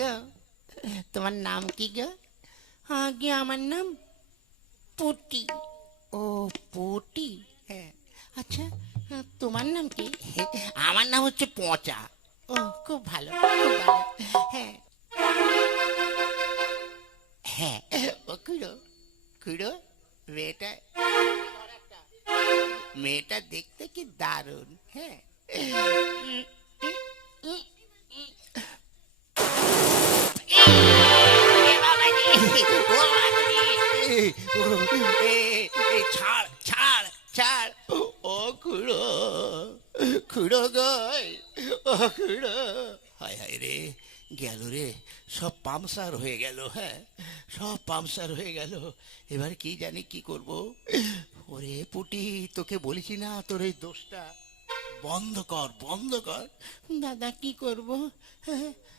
গো, তোমার নাম কি গো? আগে আমার নাম পুটি। ও, পুটি, হ্যাঁ। আচ্ছা, তোমার নাম কি? আমার নাম হচ্ছে পচা। ও, খুব ভালো, খুব ভালো। হ্যাঁ, হ্যাঁ। ও খুড়ো, খুড়ো, মেয়েটা মেয়েটা দেখতে কি দারুণ, হ্যাঁ। ছাড়, ছাড়, ছাড়। ও খুড়ো, খুড়ো গই, ও খুড়ো। হায় হায় রে, গেল রে, সব পামসার হয়ে গেল, হ্যাঁ, সব পামসার হয়ে গেল। এবার কি জানি কি করব। ওরে পুটি, তোকে বলেছি না তোর এই দোষটা বন্ধ কর, বন্ধ কর। দাদা কি করব?